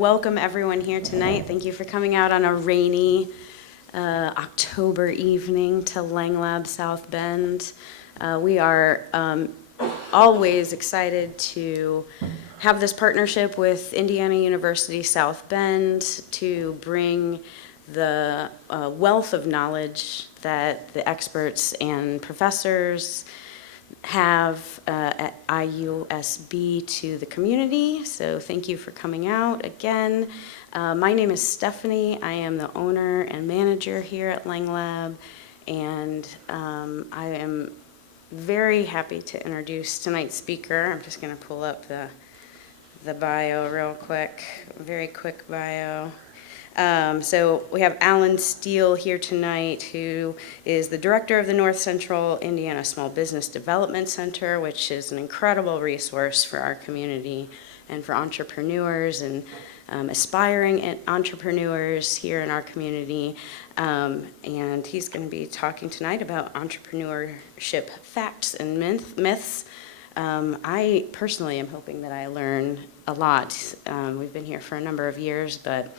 welcome everyone here tonight. Thank you for coming out on a rainy October evening to Langlab South Bend. We are always excited to have this partnership with Indiana University South Bend to bring the wealth of knowledge that the experts and professors have at IUSB to the community. So thank you for coming out again. My name is Stephanie. I am the owner and manager here at Langlab, and I am very happy to introduce tonight's speaker. I'm just going to pull up the bio real quick, very quick bio. So we have Alan Steele here tonight, who is the director of the North Central Indiana Small Business Development Center, which is an incredible resource for our community and for entrepreneurs and aspiring entrepreneurs here in our community. And he's going to be talking tonight about entrepreneurship facts and myths. I personally am hoping that I learn a lot. We've been here for a number of years, but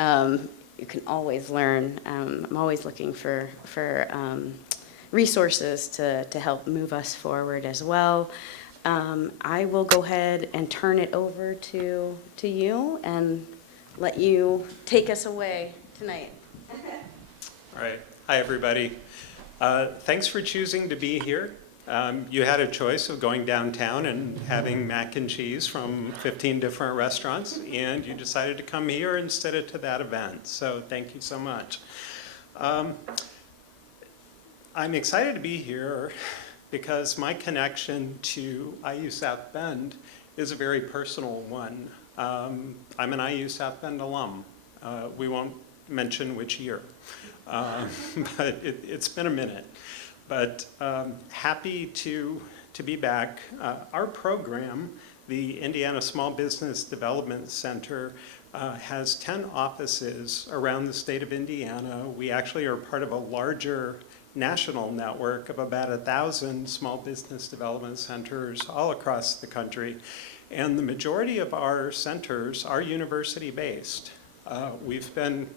you can always learn. I'm always looking for resources to help move us forward as well. I will go ahead and turn it over to you and let you take us away tonight. All right. Hi, everybody. Thanks for choosing to be here. You had a choice of going downtown and having mac and cheese from 15 different restaurants, and you decided to come here instead of to that event. So thank you so much. I'm excited to be here because my connection to IU South Bend is a very personal one. I'm an IU South Bend alum. We won't mention which year, but it's been a minute. But happy to be back. Our program, the Indiana Small Business Development Center, has 10 offices around the state of Indiana. We actually are part of a larger national network of about 1,000 small business development centers all across the country. And the majority of our centers are university-based. We've been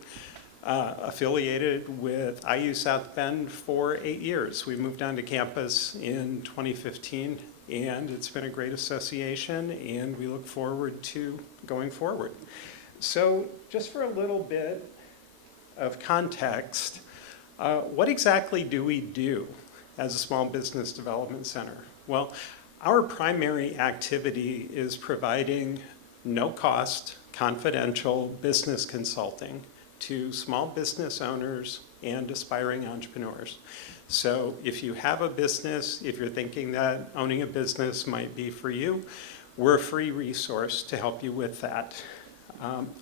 affiliated with IU South Bend for 8 years. We moved onto campus in 2015, and it's been a great association, and we look forward to going forward. So just for a little bit of context, what exactly do we do as a small business development center? Well, our primary activity is providing no-cost, confidential business consulting to small business owners and aspiring entrepreneurs. So if you have a business, if you're thinking that owning a business might be for you, we're a free resource to help you with that.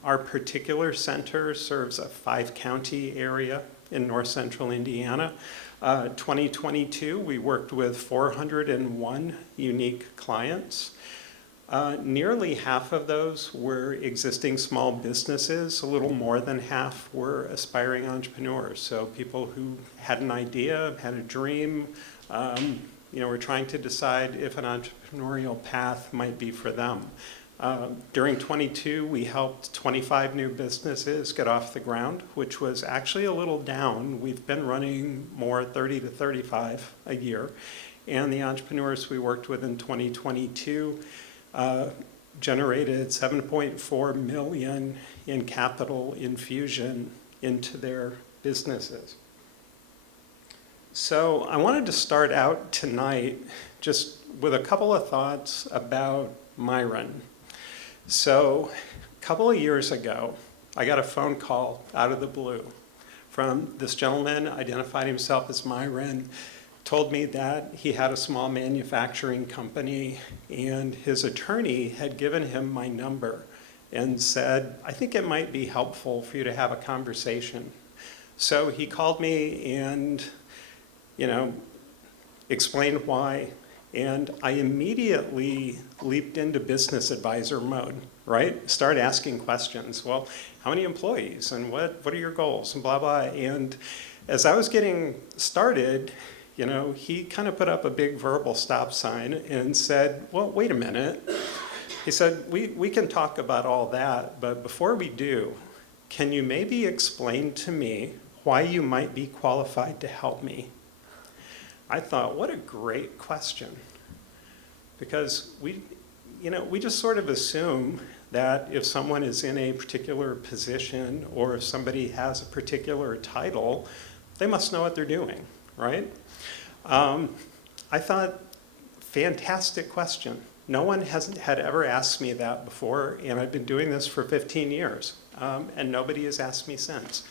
Our particular center serves a 5-county area in north central Indiana. 2022, we worked with 401 unique clients. Nearly half of those were existing small businesses. A little more than half were aspiring entrepreneurs. So people who had an idea, had a dream, were trying to decide if an entrepreneurial path might be for them. During 22, we helped 25 new businesses get off the ground, which was actually a little down. We've been running more 30 to 35 a year. And the entrepreneurs we worked with in 2022 generated $7.4 million in capital infusion into their businesses. So I wanted to start out tonight just with a couple of thoughts about Myron. So a couple of years ago, I got a phone call out of the blue from this gentleman, identified himself as Myron, told me that he had a small manufacturing company, and his attorney had given him my number and said, I think it might be helpful for you to have a conversation. So he called me and, explained why, and I immediately leaped into business advisor mode, right? Started asking questions. Well, how many employees, and what are your goals, and blah, blah. And as I was getting started, he kind of put up a big verbal stop sign and said, well, wait a minute. He said, we can talk about all that, but before we do, can you maybe explain to me why you might be qualified to help me? I thought, what a great question. Because we just sort of assume that if someone is in a particular position or if somebody has a particular title, they must know what they're doing, right? I thought, fantastic question. No one had ever asked me that before, and I've been doing this for 15 years, and nobody has asked me since.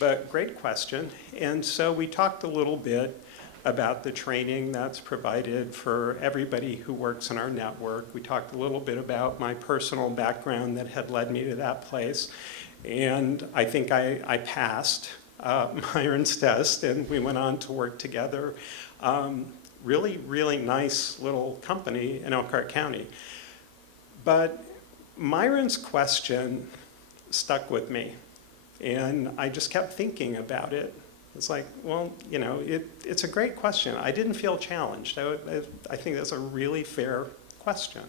But great question. And so we talked a little bit about the training that's provided for everybody who works in our network. We talked a little bit about my personal background that had led me to that place. And I think I passed Myron's test, and we went on to work together. Really, really nice little company in Elkhart County. But Myron's question stuck with me, and I just kept thinking about it. It's like, well, it's a great question. I didn't feel challenged. I think that's a really fair question.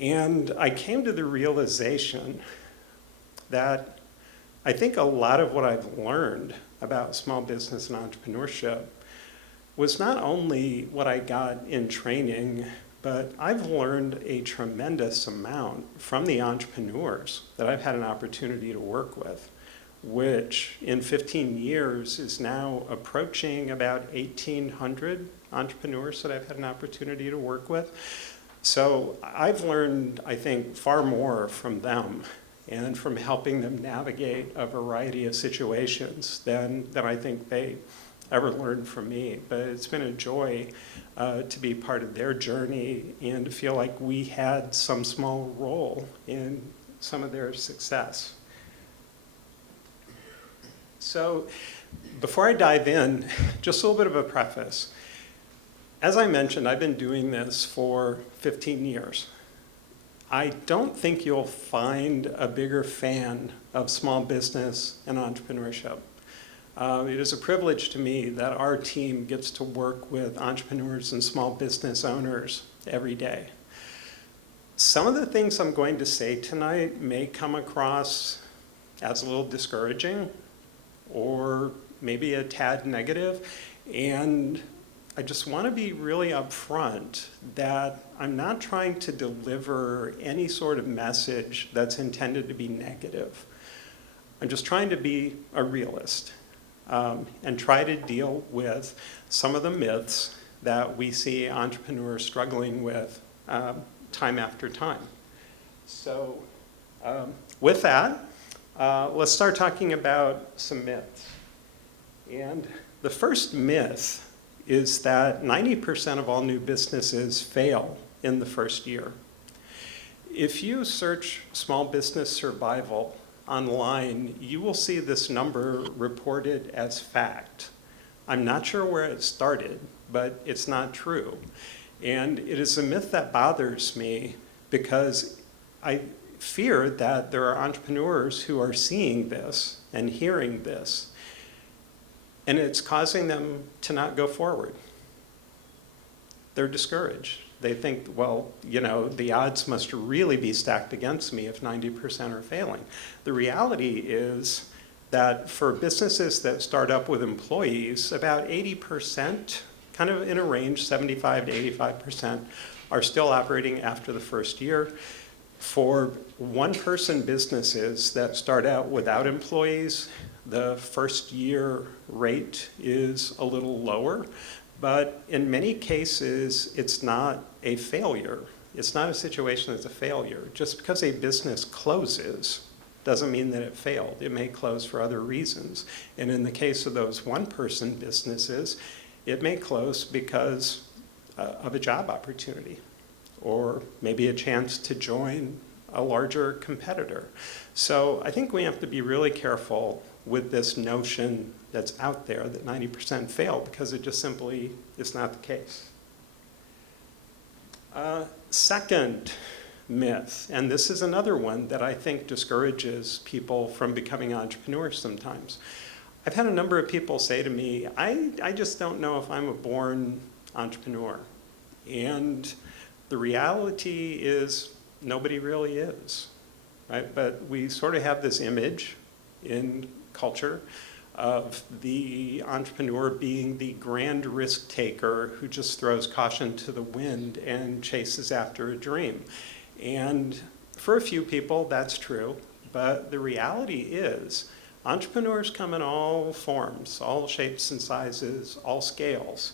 And I came to the realization that I think a lot of what I've learned about small business and entrepreneurship was not only what I got in training, but I've learned a tremendous amount from the entrepreneurs that I've had an opportunity to work with, which in 15 years is now approaching about 1,800 entrepreneurs that I've had an opportunity to work with. So I've learned, I think, far more from them and from helping them navigate a variety of situations than I think they ever learned from me. But it's been a joy to be part of their journey and to feel like we had some small role in some of their success. So before I dive in, just a little bit of a preface. As I mentioned, I've been doing this for 15 years. I don't think you'll find a bigger fan of small business and entrepreneurship. It is a privilege to me that our team gets to work with entrepreneurs and small business owners every day. Some of the things I'm going to say tonight may come across as a little discouraging or maybe a tad negative, and I just want to be really upfront that I'm not trying to deliver any sort of message that's intended to be negative. I'm just trying to be a realist and try to deal with some of the myths that we see entrepreneurs struggling with time after time. So with that, let's start talking about some myths. And the first myth is that 90% of all new businesses fail in the first year. If you search small business survival online, you will see this number reported as fact. I'm not sure where it started, but it's not true. And it is a myth that bothers me because I fear that there are entrepreneurs who are seeing this and hearing this, and it's causing them to not go forward. They're discouraged. They think, well, the odds must really be stacked against me if 90% are failing. The reality is that for businesses that start up with employees, about 80%, kind of in a range, 75 to 85%, are still operating after the first year. For one-person businesses that start out without employees, the first year rate is a little lower, but in many cases, it's not a failure. It's not a situation that's a failure. Just because a business closes doesn't mean that it failed. It may close for other reasons. And in the case of those one-person businesses, it may close because of a job opportunity, or maybe a chance to join a larger competitor. So I think we have to be really careful with this notion that's out there that 90% fail, because it just simply is not the case. Second myth, and this is another one that I think discourages people from becoming entrepreneurs sometimes. I've had a number of people say to me, I just don't know if I'm a born entrepreneur. And The reality is nobody really is, right? But we sort of have this image in culture of the entrepreneur being the grand risk taker who just throws caution to the wind and chases after a dream. And for a few people, that's true. But the reality is entrepreneurs come in all forms, all shapes and sizes, all scales.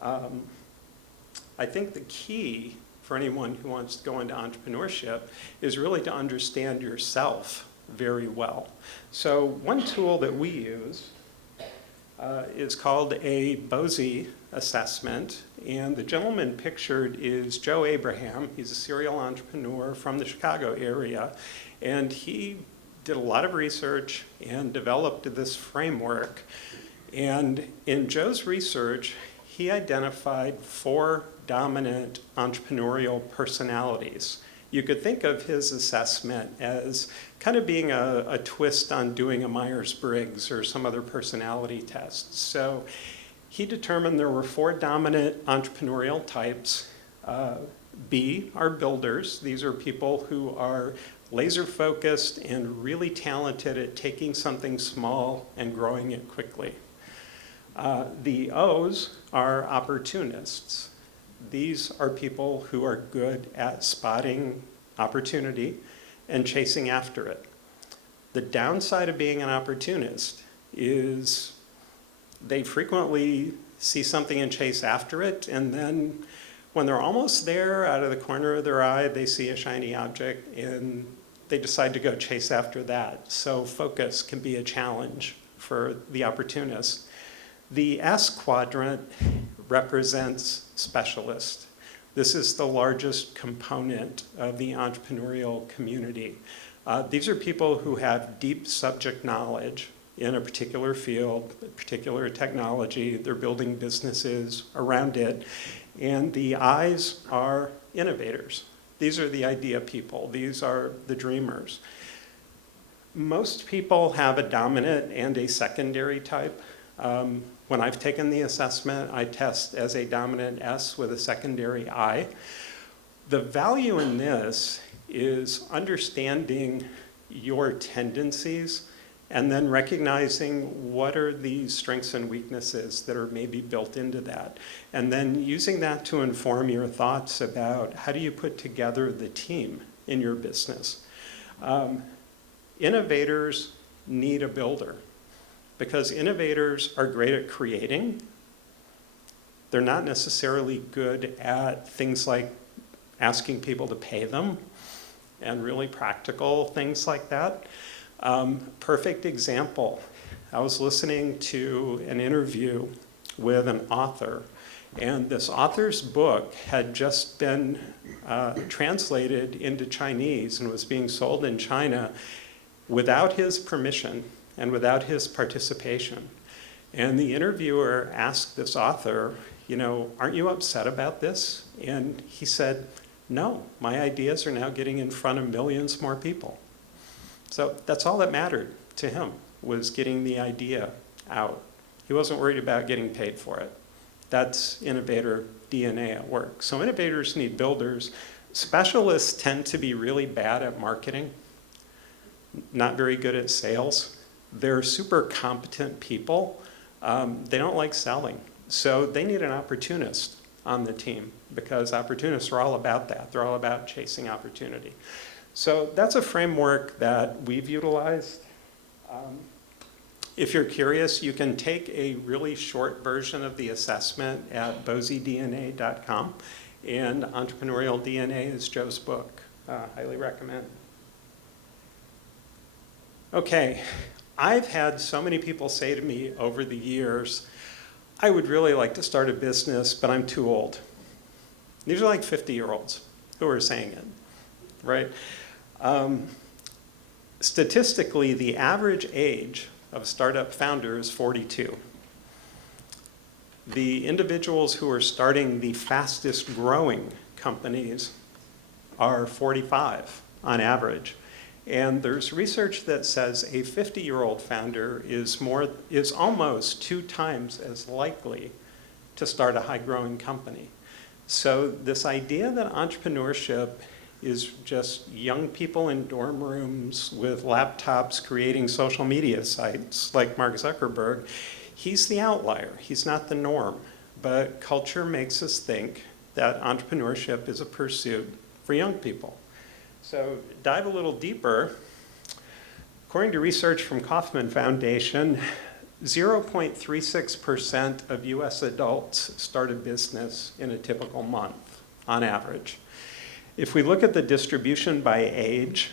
I think the key for anyone who wants to go into entrepreneurship is really to understand yourself very well. So one tool that we use is called a BOSI assessment, and the gentleman pictured is Joe Abraham. He's a serial entrepreneur from the Chicago area, and he did a lot of research and developed this framework. And in Joe's research, he identified 4 dominant entrepreneurial personalities. You could think of his assessment as kind of being a twist on doing a Myers-Briggs or some other personality test. So he determined there were 4 dominant entrepreneurial types. B are builders. These are people who are laser focused and really talented at taking something small and growing it quickly. The O's are opportunists. These are people who are good at spotting opportunity and chasing after it. The downside of being an opportunist is they frequently see something and chase after it, and then when they're almost there, out of the corner of their eye, they see a shiny object and they decide to go chase after that. So focus can be a challenge for the opportunist. The S quadrant represents specialist. This is the largest component of the entrepreneurial community. These are people who have deep subject knowledge in a particular field, a particular technology. They're building businesses around it. And the I's are innovators. These are the idea people. These are the dreamers. Most people have a dominant and a secondary type. When I've taken the assessment, I test as a dominant S with a secondary I. The value in this is understanding your tendencies and then recognizing what are the strengths and weaknesses that are maybe built into that. And then using that to inform your thoughts about how do you put together the team in your business. Innovators need a builder, because innovators are great at creating. They're not necessarily good at things like asking people to pay them and really practical things like that. Perfect example, I was listening to an interview with an author, and this author's book had just been translated into Chinese and was being sold in China without his permission and without his participation. And the interviewer asked this author, you know, aren't you upset about this? And he said, no, my ideas are now getting in front of millions more people. So that's all that mattered to him, was getting the idea out. He wasn't worried about getting paid for it. That's innovator DNA at work. So innovators need builders. Specialists tend to be really bad at marketing, not very good at sales. They're super competent people. They don't like selling. So they need an opportunist on the team, because opportunists are all about that. They're all about chasing opportunity. So that's a framework that we've utilized. If you're curious, you can take a really short version of the assessment at bosidna.com, and Entrepreneurial DNA is Joe's book. Highly recommend. Okay, I've had so many people say to me over the years, I would really like to start a business, but I'm too old. These are like 50-year-olds who are saying it, right? Statistically, the average age of a startup founder is 42. The individuals who are starting the fastest growing companies are 45 on average. And there's research that says a 50-year-old founder is almost 2 times as likely to start a high-growing company. So this idea that entrepreneurship is just young people in dorm rooms with laptops creating social media sites like Mark Zuckerberg, he's the outlier. He's not the norm. But culture makes us think that entrepreneurship is a pursuit for young people. So dive a little deeper. According to research from Kauffman Foundation, 0.36% of US adults start a business in a typical month, on average. If we look at the distribution by age,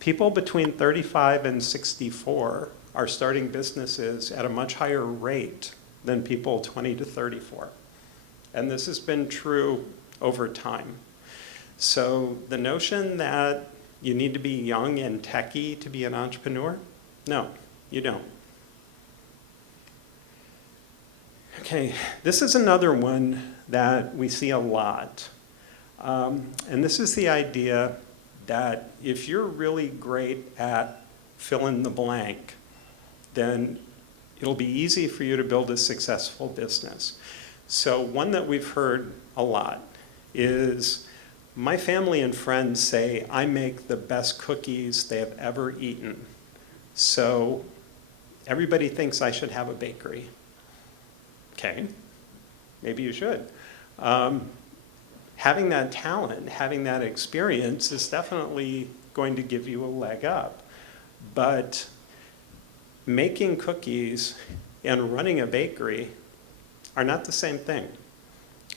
people between 35 and 64 are starting businesses at a much higher rate than people 20 to 34. And this has been true over time. So the notion that you need to be young and techie to be an entrepreneur, no, you don't. Okay, this is another one that we see a lot. And this is the idea that if you're really great at fill in the blank, then it'll be easy for you to build a successful business. So one that we've heard a lot is, my family and friends say I make the best cookies they have ever eaten. So everybody thinks I should have a bakery. Okay, maybe you should. Having that talent, having that experience is definitely going to give you a leg up. But making cookies and running a bakery are not the same thing.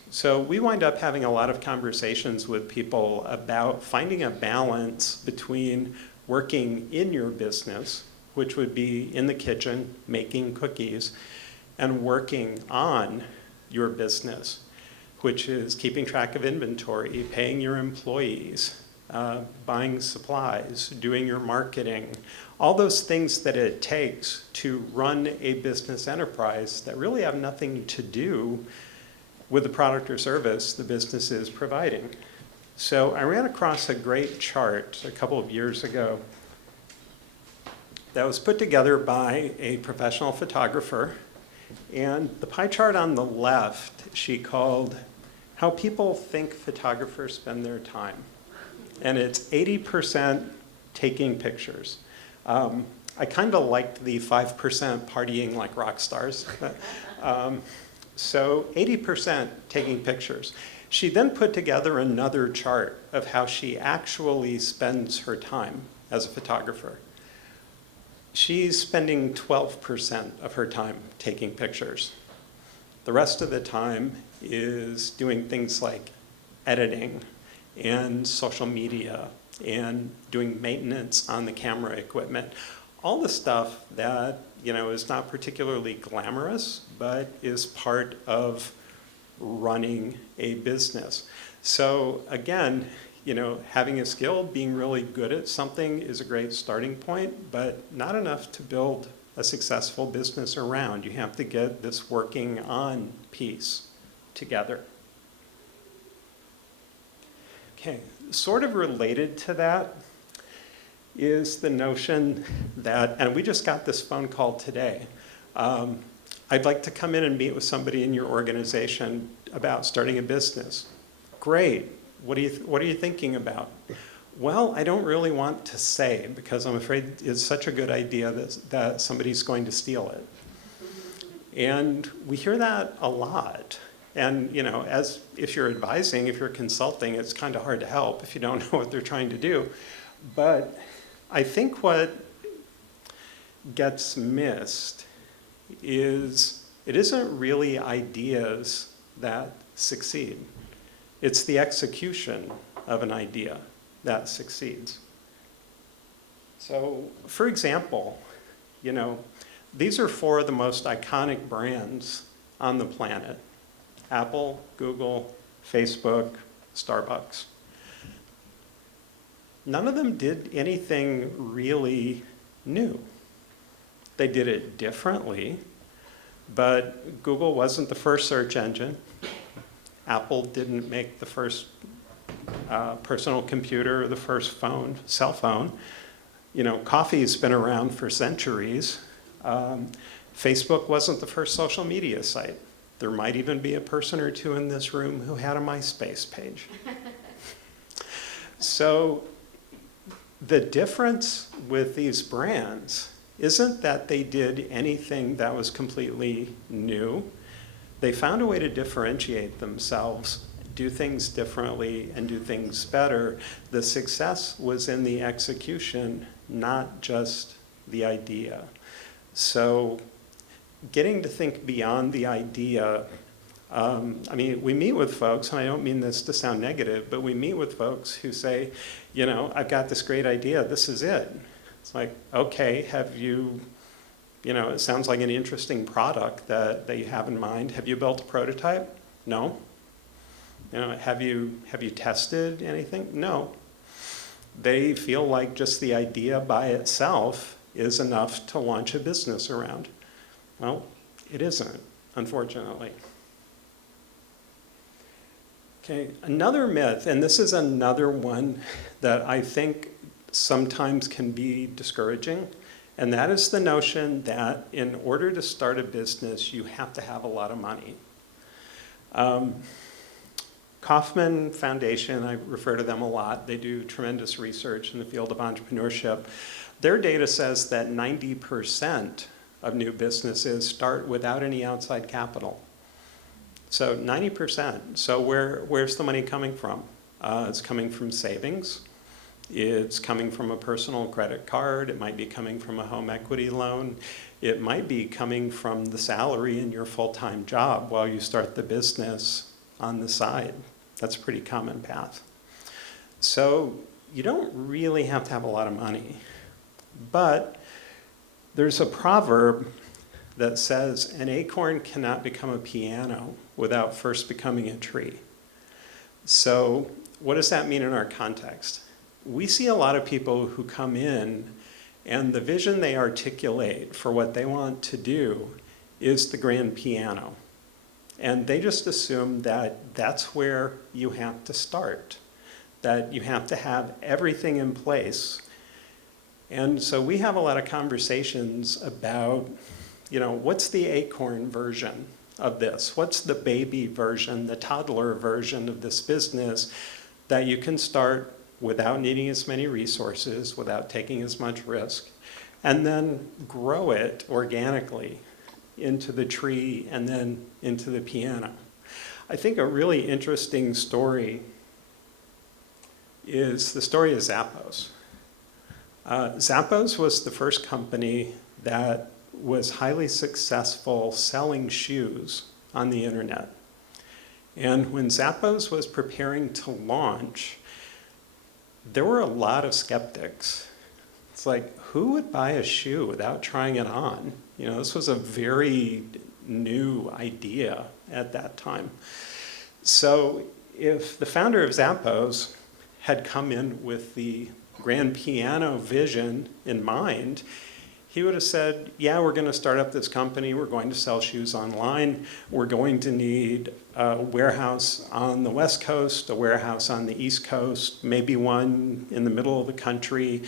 So we wind up having a lot of conversations with people about finding a balance between working in your business, which would be in the kitchen making cookies, and working on your business, which is keeping track of inventory, paying your employees, buying supplies, doing your marketing, all those things that it takes to run a business enterprise that really have nothing to do with the product or service the business is providing. So I ran across a great chart a couple of years ago that was put together by a professional photographer. And the pie chart on the left, she called how people think photographers spend their time. And it's 80% taking pictures. I kind of liked the 5% partying like rock stars. So 80% taking pictures. She then put together another chart of how she actually spends her time as a photographer. She's spending 12% of her time taking pictures. The rest of the time is doing things like editing and social media and doing maintenance on the camera equipment. All the stuff that, is not particularly glamorous, but is part of running a business. So again, having a skill, being really good at something is a great starting point, but not enough to build a successful business around. You have to get this working on piece together. Okay, sort of related to that is the notion that, and we just got this phone call today, I'd like to come in and meet with somebody in your organization about starting a business. Great. What are you thinking about? Well, I don't really want to say because I'm afraid it's such a good idea that somebody's going to steal it. And we hear that a lot. And as if you're advising, if you're consulting, it's kind of hard to help if you don't know what they're trying to do. But I think what gets missed is it isn't really ideas that succeed. It's the execution of an idea that succeeds. So, for example, these are four of the most iconic brands on the planet: Apple, Google, Facebook, Starbucks. None of them did anything really new. They did it differently, but Google wasn't the first search engine. Apple didn't make the first personal computer or the first cell phone. Coffee's been around for centuries. Facebook wasn't the first social media site. There might even be a person or two in this room who had a MySpace page. So the difference with these brands isn't that they did anything that was completely new. They found a way to differentiate themselves, do things differently, and do things better. The success was in the execution, not just the idea. So getting to think beyond the idea, I mean, we meet with folks, and I don't mean this to sound negative, but we meet with folks who say, you know, I've got this great idea, this is it. It's like, okay, have you, you know, it sounds like an interesting product that you have in mind. Have you built a prototype? No. You know, have you tested anything? No. They feel like just the idea by itself is enough to launch a business around. Well, it isn't, unfortunately. Okay, another myth, and this is another one that I think sometimes can be discouraging, and that is the notion that in order to start a business, you have to have a lot of money. Kauffman Foundation, I refer to them a lot. They do tremendous research in the field of entrepreneurship. Their data says that 90% of new businesses start without any outside capital. So 90%. So where's the money coming from? It's coming from savings. It's coming from a personal credit card. It might be coming from a home equity loan. It might be coming from the salary in your full-time job while you start the business on the side. That's a pretty common path. So you don't really have to have a lot of money. But there's a proverb that says, an acorn cannot become a piano without first becoming a tree. So what does that mean in our context? We see a lot of people who come in and the vision they articulate for what they want to do is the grand piano. And they just assume that that's where you have to start, that you have to have everything in place. And so we have a lot of conversations about, you know, what's the acorn version of this? What's the baby version, the toddler version of this business that you can start without needing as many resources, without taking as much risk, and then grow it organically into the tree and then into the piano. I think a really interesting story is the story of Zappos. Zappos was the first company that was highly successful selling shoes on the internet. And when Zappos was preparing to launch, there were a lot of skeptics. It's like, who would buy a shoe without trying it on? You know, this was a very new idea at that time. So if the founder of Zappos had come in with the grand piano vision in mind, he would have said, yeah, we're going to start up this company. We're going to sell shoes online. We're going to need a warehouse on the West Coast, a warehouse on the East Coast, maybe one in the middle of the country.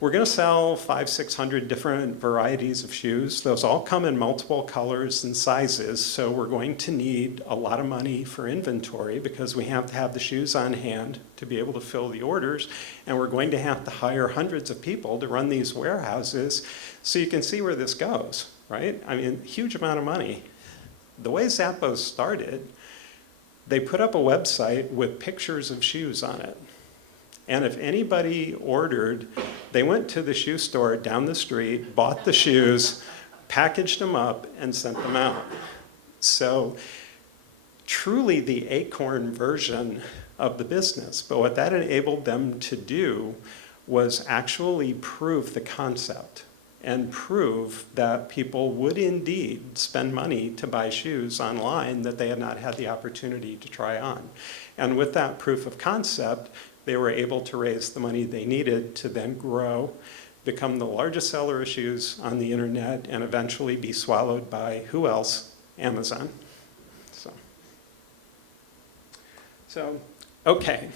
We're going to sell 500-600 different varieties of shoes. Those all come in multiple colors and sizes, so we're going to need a lot of money for inventory because we have to have the shoes on hand to be able to fill the orders, and we're going to have to hire hundreds of people to run these warehouses. So you can see where this goes, right? I mean, huge amount of money. The way Zappos started, they put up a website with pictures of shoes on it. And if anybody ordered, they went to the shoe store down the street, bought the shoes, packaged them up, and sent them out. So truly the acorn version of the business. But what that enabled them to do was actually prove the concept and prove that people would indeed spend money to buy shoes online that they had not had the opportunity to try on. And with that proof of concept, they were able to raise the money they needed to then grow, become the largest seller of shoes on the internet, and eventually be swallowed by who else? Amazon. So, okay,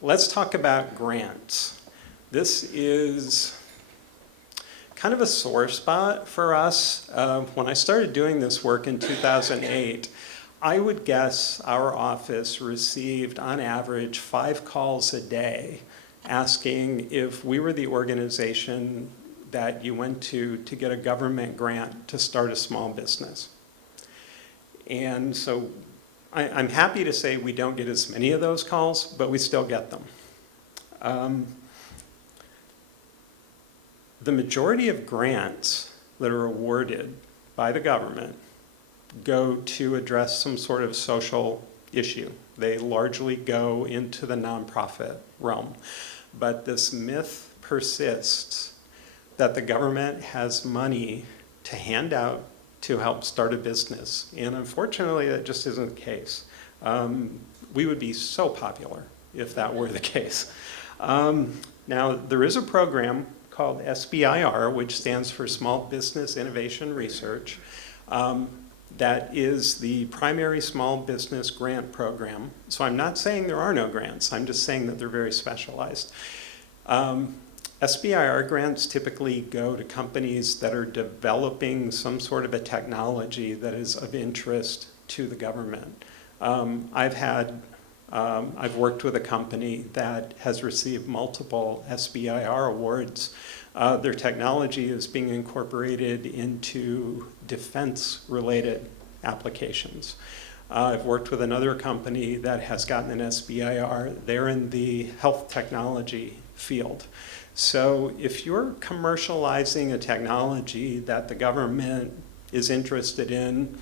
let's talk about grants. This is kind of a sore spot for us. When I started doing this work in 2008, I would guess our office received, on average, 5 calls a day asking if we were the organization that you went to get a government grant to start a small business. And so I'm happy to say we don't get as many of those calls, but we still get them. The majority of grants that are awarded by the government go to address some sort of social issue. They largely go into the nonprofit realm. But this myth persists that the government has money to hand out to help start a business. And unfortunately, that just isn't the case. We would be so popular if that were the case. Now, there is a program called SBIR, which stands for Small Business Innovation Research. That is the primary small business grant program. So I'm not saying there are no grants, I'm just saying that they're very specialized. SBIR grants typically go to companies that are developing some sort of a technology that is of interest to the government. I've worked with a company that has received multiple SBIR awards. Their technology is being incorporated into defense-related applications. I've worked with another company that has gotten an SBIR. They're in the health technology field. So if you're commercializing a technology that the government is interested in,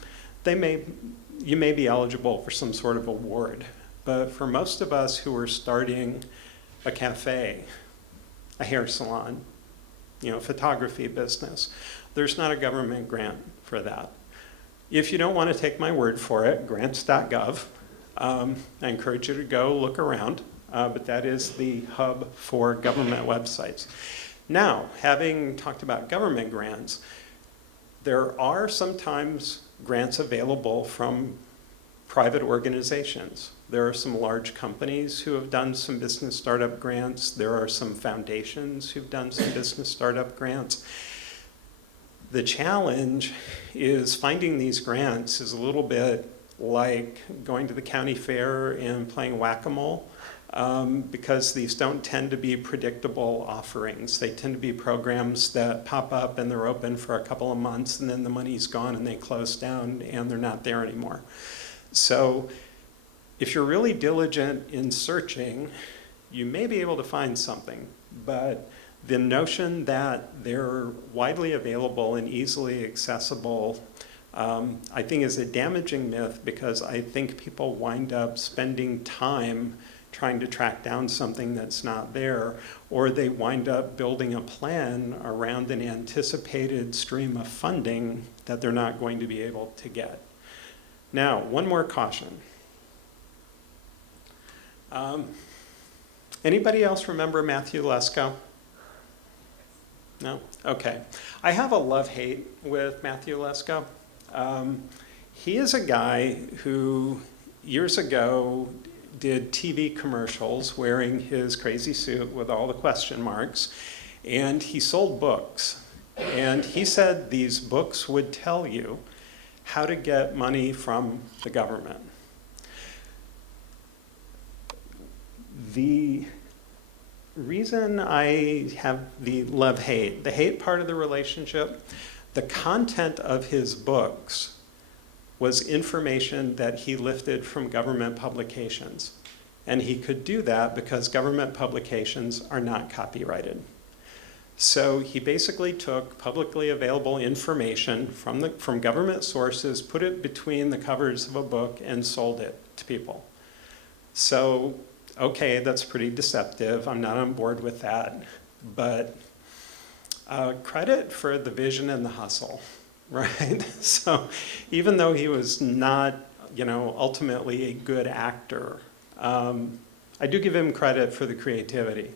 you may be eligible for some sort of award. But for most of us who are starting a cafe, a hair salon, photography business, there's not a government grant for that. If you don't want to take my word for it, grants.gov. I encourage you to go look around, but that is the hub for government websites. Now, having talked about government grants, there are sometimes grants available from private organizations. There are some large companies who have done some business startup grants. There are some foundations who've done some business startup grants. The challenge is finding these grants is a little bit like going to the county fair and playing whack-a-mole, because these don't tend to be predictable offerings. They tend to be programs that pop up and they're open for a couple of months and then the money's gone and they close down and they're not there anymore. So if you're really diligent in searching, you may be able to find something, but the notion that they're widely available and easily accessible, I think is a damaging myth, because I think people wind up spending time trying to track down something that's not there, or they wind up building a plan around an anticipated stream of funding that they're not going to be able to get. Now, one more caution. Anybody else remember Matthew Lesko? No? Okay. I have a love-hate with Matthew Lesko. He is a guy who years ago did TV commercials wearing his crazy suit with all the question marks, and he sold books. And he said these books would tell you how to get money from the government. The reason I have the love-hate, the hate part of the relationship, the content of his books was information that he lifted from government publications. And he could do that because government publications are not copyrighted. So he basically took publicly available information from government sources, put it between the covers of a book, and sold it to people. So, okay, that's pretty deceptive. I'm not on board with that. But credit for the vision and the hustle, right? So even though he was not, ultimately a good actor, I do give him credit for the creativity.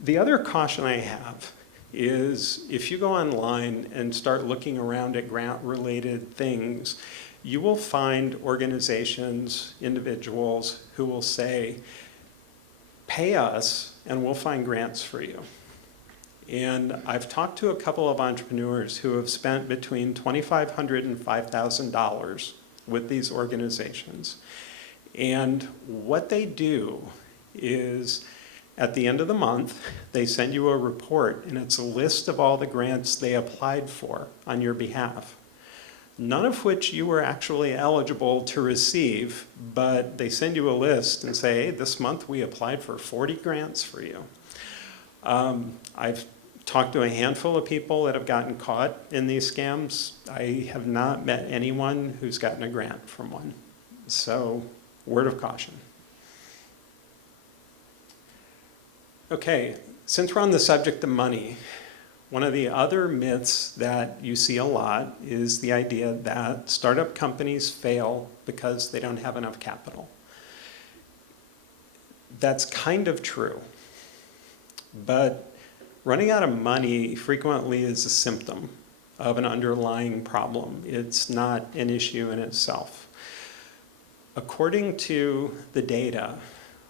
The other caution I have is if you go online and start looking around at grant-related things, you will find organizations, individuals who will say, pay us and we'll find grants for you. And I've talked to a couple of entrepreneurs who have spent between $2,500 and $5,000 with these organizations. And what they do is, at the end of the month, they send you a report, and it's a list of all the grants they applied for on your behalf, none of which you were actually eligible to receive, but they send you a list and say, hey, this month we applied for 40 grants for you. I've talked to a handful of people that have gotten caught in these scams. I have not met anyone who's gotten a grant from one. So, word of caution. Okay, since we're on the subject of money, one of the other myths that you see a lot is the idea that startup companies fail because they don't have enough capital. That's kind of true, but running out of money frequently is a symptom of an underlying problem. It's not an issue in itself. According to the data,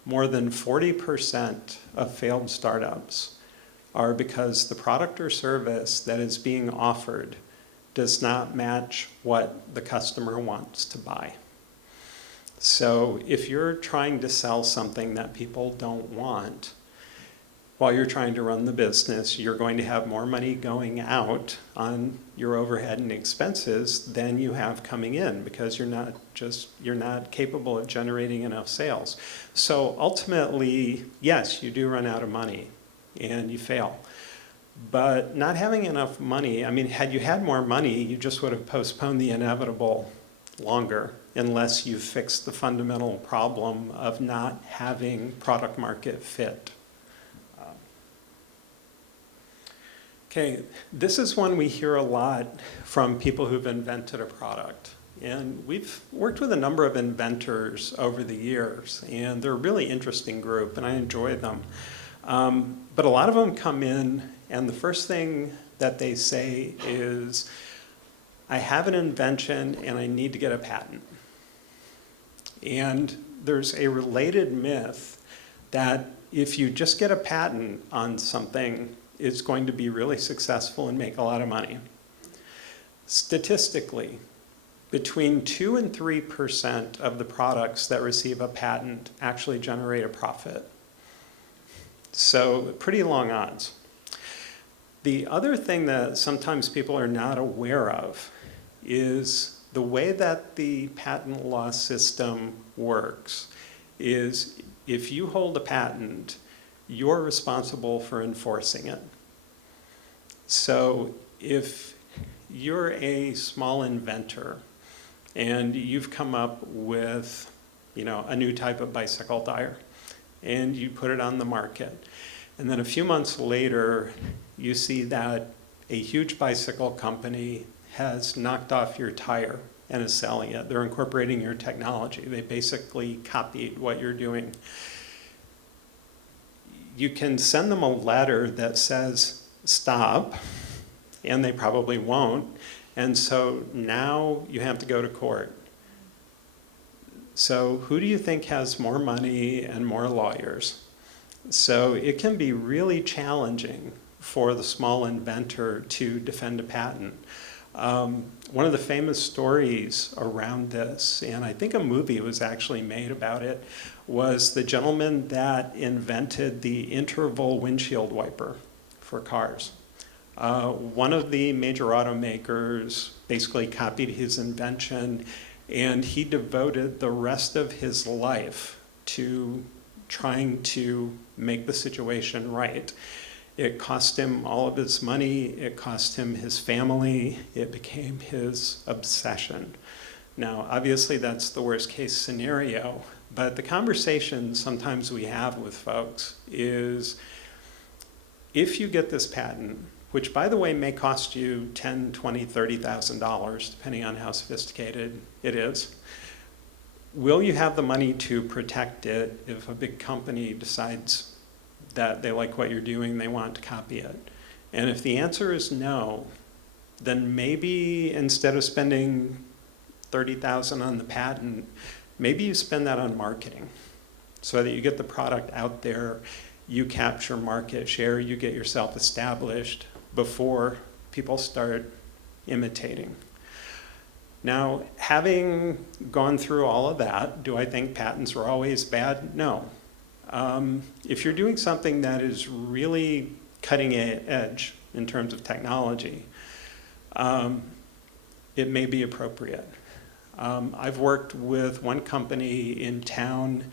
more than 40% of failed startups are because the product or service that is being offered does not match what the customer wants to buy. So if you're trying to sell something that people don't want, while you're trying to run the business, you're going to have more money going out on your overhead and expenses than you have coming in, because you're not capable of generating enough sales. So ultimately, yes, you do run out of money and you fail. But not having enough money, I mean, had you had more money, you just would have postponed the inevitable longer, unless you fixed the fundamental problem of not having product market fit. Okay, this is one we hear a lot from people who've invented a product. And we've worked with a number of inventors over the years, and they're a really interesting group, and I enjoy them. But a lot of them come in, and the first thing that they say is, I have an invention and I need to get a patent. And there's a related myth that if you just get a patent on something, it's going to be really successful and make a lot of money. Statistically, between 2 and 3% of the products that receive a patent actually generate a profit. So pretty long odds. The other thing that sometimes people are not aware of is the way that the patent law system works is if you hold a patent, you're responsible for enforcing it. So if you're a small inventor and you've come up with, a new type of bicycle tire, and you put it on the market, and then a few months later you see that a huge bicycle company has knocked off your tire and is selling it. They're incorporating your technology. They basically copied what you're doing. You can send them a letter that says, stop, and they probably won't. And so now you have to go to court. So who do you think has more money and more lawyers? So it can be really challenging for the small inventor to defend a patent. One of the famous stories around this, and I think a movie was actually made about it, was the gentleman that invented the interval windshield wiper for cars. One of the major automakers basically copied his invention, and he devoted the rest of his life to trying to make the situation right. It cost him all of his money, it cost him his family, it became his obsession. Now, obviously that's the worst case scenario, but the conversation sometimes we have with folks is, if you get this patent, which by the way may cost you $10,000, $20,000, $30,000, depending on how sophisticated it is, will you have the money to protect it if a big company decides that they like what you're doing, they want to copy it? And if the answer is no, then maybe instead of spending $30,000 on the patent, maybe you spend that on marketing so that you get the product out there, you capture market share, you get yourself established before people start imitating. Now, having gone through all of that, do I think patents are always bad? No. If you're doing something that is really cutting edge in terms of technology, it may be appropriate. I've worked with one company in town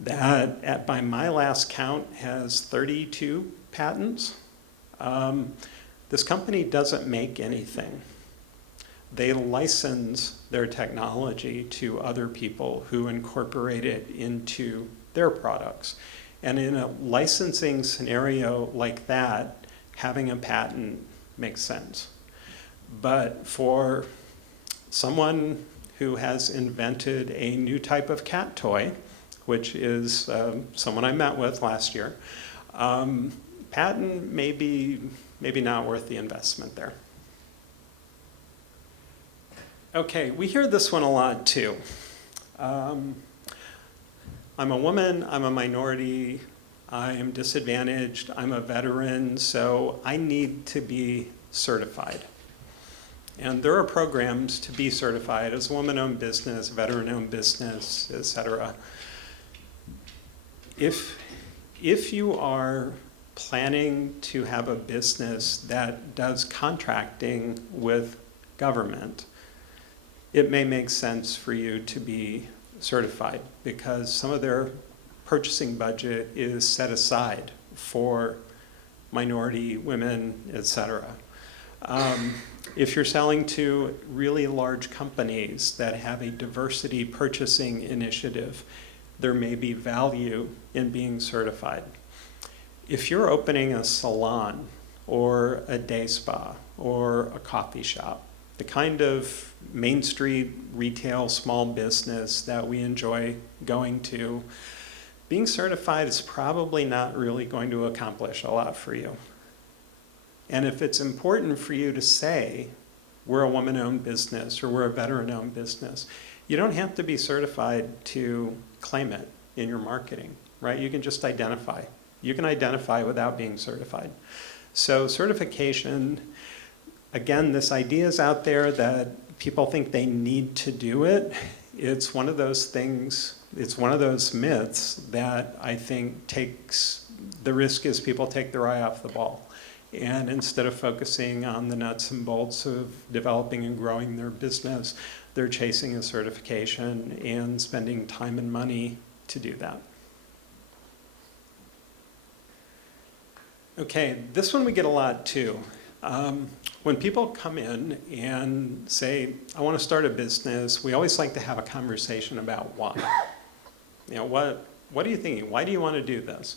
that, by my last count, has 32 patents. This company doesn't make anything. They license their technology to other people who incorporate it into their products. And in a licensing scenario like that, having a patent makes sense. But for someone who has invented a new type of cat toy, which is someone I met with last year, patent may be not worth the investment there. Okay, we hear this one a lot too. I'm a woman, I'm a minority, I am disadvantaged, I'm a veteran, so I need to be certified. And there are programs to be certified as a woman-owned business, veteran-owned business, etc. If you are planning to have a business that does contracting with government, it may make sense for you to be certified because some of their purchasing budget is set aside for minority women, etc. If you're selling to really large companies that have a diversity purchasing initiative, there may be value in being certified. If you're opening a salon or a day spa or a coffee shop, the kind of Main Street retail small business that we enjoy going to, being certified is probably not really going to accomplish a lot for you. And if it's important for you to say, we're a woman-owned business or we're a veteran-owned business, you don't have to be certified to claim it in your marketing, right? You can just identify. You can identify without being certified. So certification, again, this idea is out there that people think they need to do it. It's one of those things, it's one of those myths that I think takes, the risk is people take their eye off the ball. And instead of focusing on the nuts and bolts of developing and growing their business, they're chasing a certification and spending time and money to do that. Okay, this one we get a lot too. When people come in and say, I want to start a business, we always like to have a conversation about why. You know, what are you thinking? Why do you want to do this?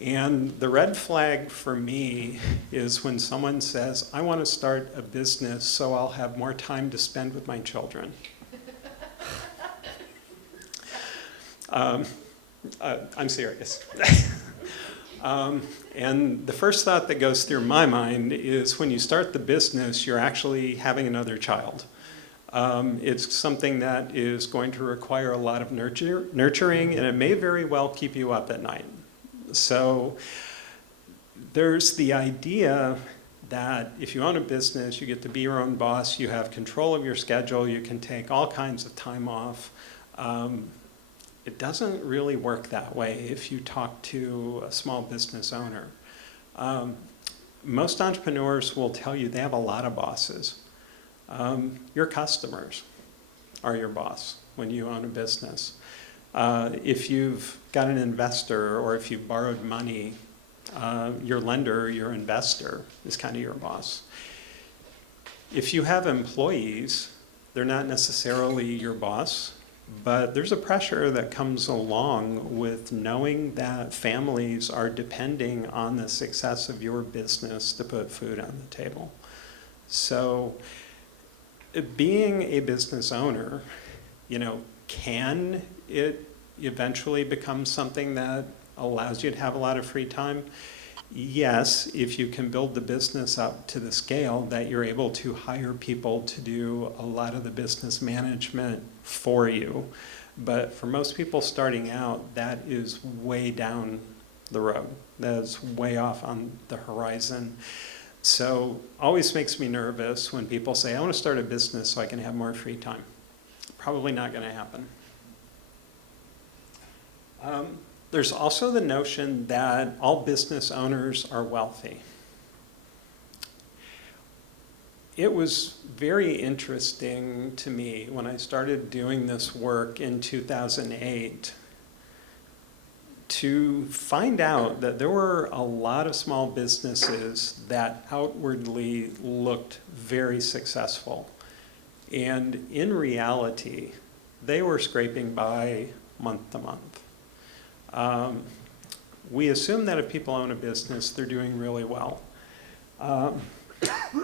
And the red flag for me is when someone says, I want to start a business so I'll have more time to spend with my children. I'm serious. And the first thought that goes through my mind is when you start the business, you're actually having another child. It's something that is going to require a lot of nurturing, and it may very well keep you up at night. So there's the idea that if you own a business, you get to be your own boss, you have control of your schedule, you can take all kinds of time off. It doesn't really work that way if you talk to a small business owner. Most entrepreneurs will tell you they have a lot of bosses. Your customers are your boss when you own a business. If you've got an investor or if you've borrowed money, your lender, your investor is kind of your boss. If you have employees, they're not necessarily your boss, but there's a pressure that comes along with knowing that families are depending on the success of your business to put food on the table. So being a business owner, you know, can it eventually become something that allows you to have a lot of free time? Yes, if you can build the business up to the scale that you're able to hire people to do a lot of the business management for you. But for most people starting out, that is way down the road. That is way off on the horizon. So always makes me nervous when people say, I want to start a business so I can have more free time. Probably not going to happen. There's also the notion that all business owners are wealthy. It was very interesting to me when I started doing this work in 2008 to find out that there were a lot of small businesses that outwardly looked very successful. And in reality, they were scraping by month to month. We assume that if people own a business, they're doing really well.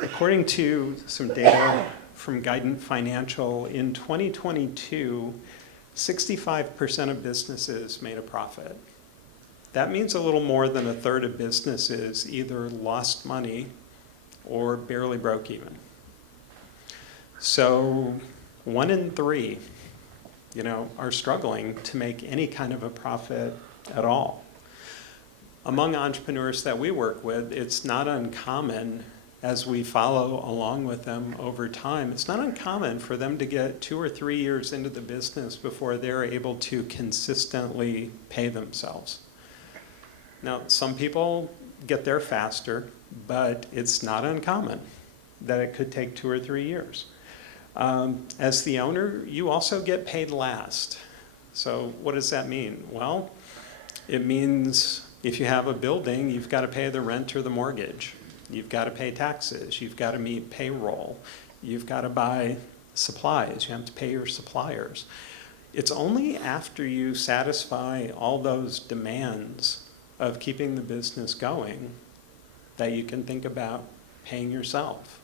According to some data from Guidant Financial, in 2022, 65% of businesses made a profit. That means a little more than a third of businesses either lost money or barely broke even. So 1 in 3, are struggling to make any kind of a profit at all. Among entrepreneurs that we work with, it's not uncommon, as we follow along with them over time, it's not uncommon for them to get 2 or 3 years into the business before they're able to consistently pay themselves. Now, some people get there faster, but it's not uncommon that it could take 2 or 3 years. As the owner, you also get paid last. So what does that mean? Well, it means if you have a building, you've got to pay the rent or the mortgage. You've got to pay taxes. You've got to meet payroll. You've got to buy supplies. You have to pay your suppliers. It's only after you satisfy all those demands of keeping the business going that you can think about paying yourself.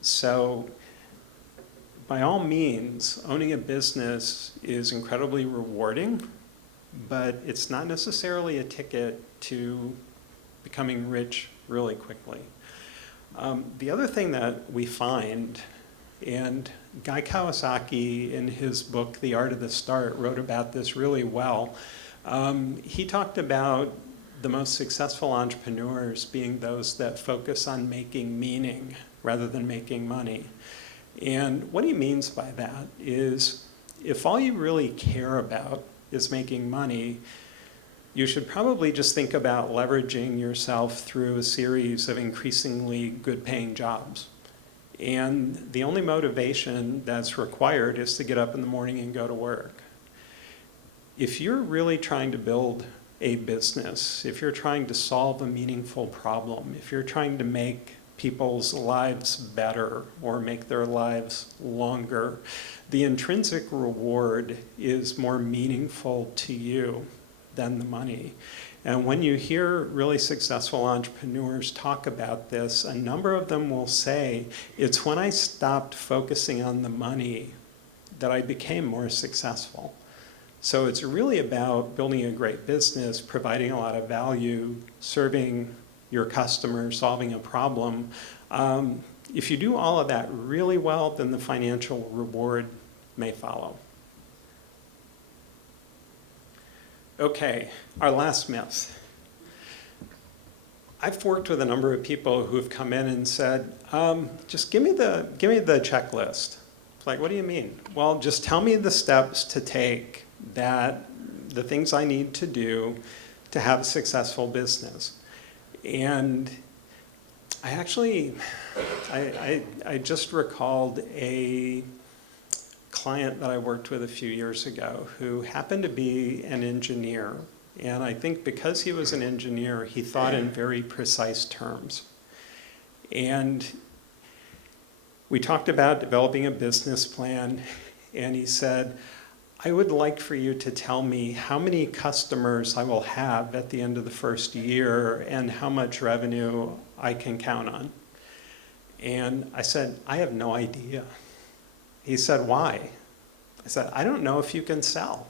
So by all means, owning a business is incredibly rewarding, but it's not necessarily a ticket to becoming rich really quickly. The other thing that we find, and Guy Kawasaki in his book, The Art of the Start, wrote about this really well. He talked about the most successful entrepreneurs being those that focus on making meaning rather than making money. And what he means by that is if all you really care about is making money, you should probably just think about leveraging yourself through a series of increasingly good-paying jobs. And the only motivation that's required is to get up in the morning and go to work. If you're really trying to build a business, if you're trying to solve a meaningful problem, if you're trying to make people's lives better or make their lives longer, the intrinsic reward is more meaningful to you than the money. And when you hear really successful entrepreneurs talk about this, a number of them will say, it's when I stopped focusing on the money that I became more successful. So it's really about building a great business, providing a lot of value, serving your customer, solving a problem. If you do all of that really well, then the financial reward may follow. Okay, our last myth. I've worked with a number of people who have come in and said, just give me the checklist. It's like, what do you mean? Well, just tell me the steps to take, the things I need to do to have a successful business. And I just recalled a client that I worked with a few years ago who happened to be an engineer. And I think because he was an engineer, he thought in very precise terms. And we talked about developing a business plan, and he said, I would like for you to tell me how many customers I will have at the end of the first year and how much revenue I can count on. And I said, I have no idea. He said, why? I said, I don't know if you can sell.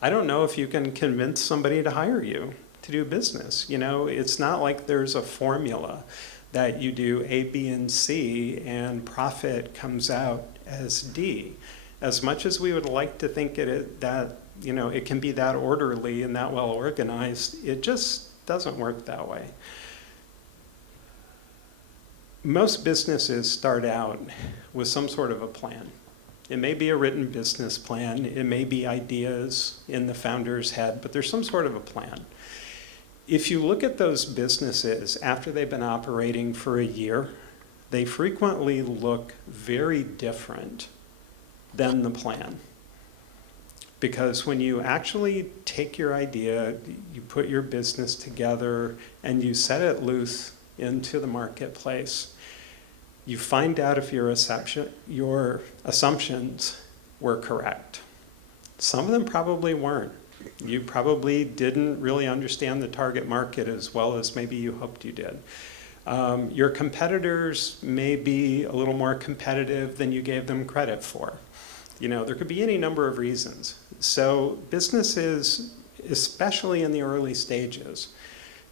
I don't know if you can convince somebody to hire you to do business. It's not like there's a formula that you do A, B, and C and profit comes out as D. As much as we would like to think that it can be that orderly and that well organized, it just doesn't work that way. Most businesses start out with some sort of a plan. It may be a written business plan, it may be ideas in the founder's head, but there's some sort of a plan. If you look at those businesses after they've been operating for a year, they frequently look very different than the plan. Because when you actually take your idea, you put your business together, and you set it loose into the marketplace, you find out if your assumptions were correct. Some of them probably weren't. You probably didn't really understand the target market as well as maybe you hoped you did. Your competitors may be a little more competitive than you gave them credit for. There could be any number of reasons. So businesses, especially in the early stages,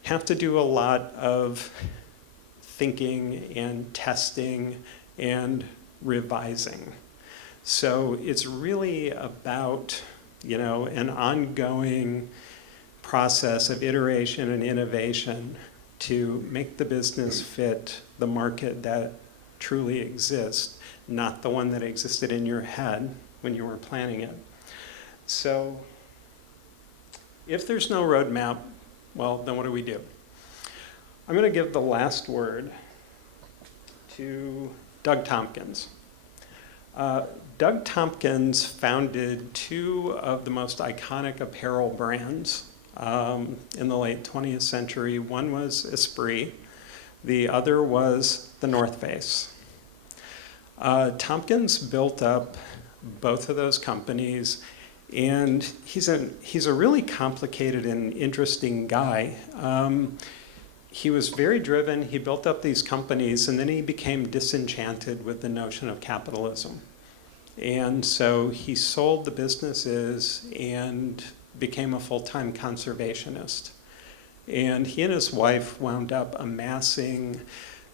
have to do a lot of thinking and testing and revising. So it's really about, an ongoing process of iteration and innovation to make the business fit the market that truly exists, not the one that existed in your head when you were planning it. So if there's no roadmap, well, then what do we do? I'm going to give the last word to Doug Tompkins. Doug Tompkins founded two of the most iconic apparel brands in the late 20th century. One was Esprit, the other was the North Face. Tompkins built up both of those companies, and he's a really complicated and interesting guy. He was very driven, he built up these companies, and then he became disenchanted with the notion of capitalism. And so he sold the businesses and became a full-time conservationist. And he and his wife wound up amassing